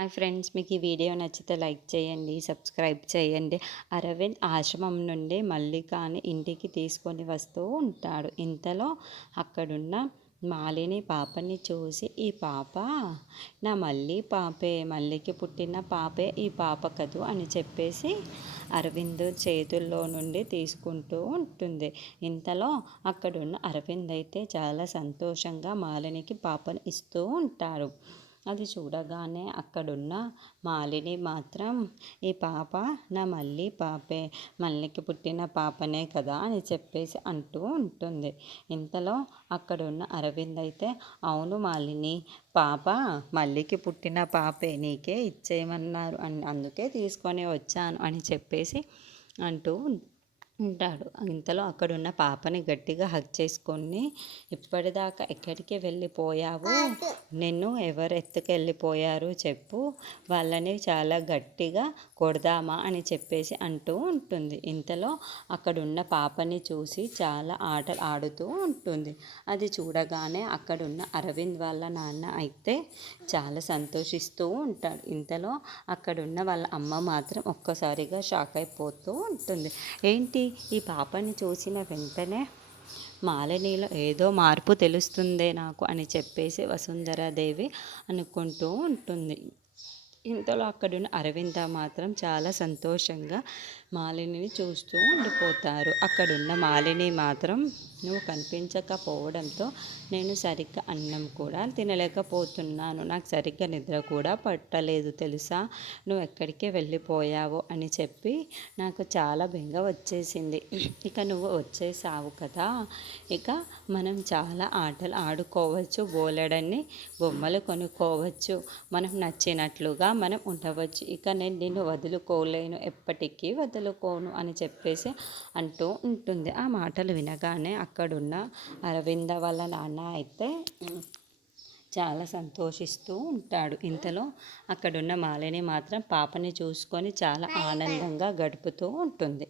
Hi friends, మీకు ఈ video నచ్చితే లైక్ చేయండి, సబ్స్క్రైబ్ చేయండి. అరవింద్ ఆశ్రమం నుండి మల్లికని ఇంటికి తీసుకొని వస్తూ ఉంటాడు. ఇంతలో అక్కడున్న మాలిని పాపని చూసి, ఈ పాప నా పాపే, మల్లికి పుట్టిన పాపే ఈ పాప కదూ అని చెప్పేసి అరవింద్ చేతుల్లో నుండి తీసుకుంటూ ఉంటుంది. ఇంతలో అక్కడున్న అరవింద్ అయితే చాలా సంతోషంగా మాలినికి పాపను ఇస్తూ ఉంటాడు. అది చూడగానే అక్కడున్న మాలిని మాత్రం, ఈ పాప నా పాపే, మల్లికి పుట్టిన పాపనే కదా అని చెప్పేసి అంటూ ఉంటుంది. ఇంతలో అక్కడున్న అరవింద్ అయితే, అవును మాలిని, పాప మల్లికి పుట్టిన పాపే, నీకే ఇచ్చేయమన్నారు అందుకే తీసుకొని వచ్చాను అని చెప్పేసి అంటూ ఉంటాడు. ఇంతలో అక్కడున్న పాపని గట్టిగా హగ్ చేసుకొని, ఇప్పటిదాకా ఎక్కడికి వెళ్ళిపోయావు, నిన్ను ఎవరు ఎత్తుకెళ్ళిపోయారు చెప్పు, వాళ్ళని చాలా గట్టిగా కొడదామా అని చెప్పేసి అంటూ ఉంటుంది. ఇంతలో అక్కడున్న పాపని చూసి చాలా ఆటలు ఆడుతూ ఉంటుంది. అది చూడగానే అక్కడున్న అరవింద్ వాళ్ళ నాన్న అయితే చాలా సంతోషిస్తూ ఉంటాడు. ఇంతలో అక్కడున్న వాళ్ళ అమ్మ మాత్రం ఒక్కసారిగా షాక్ అయిపోతూ ఉంటుంది. ఏంటి, ఈ పాపని చూసిన వెంటనే మాలినిలో ఏదో మార్పు తెలుస్తుందే నాకు అని చెప్పేసి వసుంధరాదేవి అనుకుంటూ ఉంటుంది. ఇంతలో అక్కడున్న అరవింద మాత్రం చాలా సంతోషంగా మాలినిని చూస్తూ ఉండిపోతారు. అక్కడున్న మాలిని మాత్రం, నువ్వు కనిపించకపోవడంతో నేను సరిగ్గా అన్నం కూడా తినలేకపోతున్నాను, నాకు సరిగ్గా నిద్ర కూడా పట్టలేదు తెలుసా, నువ్వు ఎక్కడికి వెళ్ళిపోయావు అని చెప్పి నాకు చాలా బెంగ వచ్చేసింది. ఇక నువ్వు వచ్చేసావు కదా, ఇక మనం చాలా ఆటలు ఆడుకోవచ్చు, బోలెడన్ని బొమ్మలు కొనుక్కోవచ్చు, మనం నచ్చినట్లుగా మనం ఉండవచ్చు, ఇక నేను నిన్ను వదులుకోలేను, ఎప్పటికీ వదులుకోను అని చెప్పేసి అంటూ ఉంటుంది. ఆ మాటలు వినగానే అక్కడున్న అరవింద వాళ్ళ నాన్న అయితే చాలా సంతోషిస్తూ ఉంటాడు. ఇంతలో అక్కడున్న మాలిని మాత్రం పాపని చూసుకొని చాలా ఆనందంగా గడుపుతూ ఉంటుంది.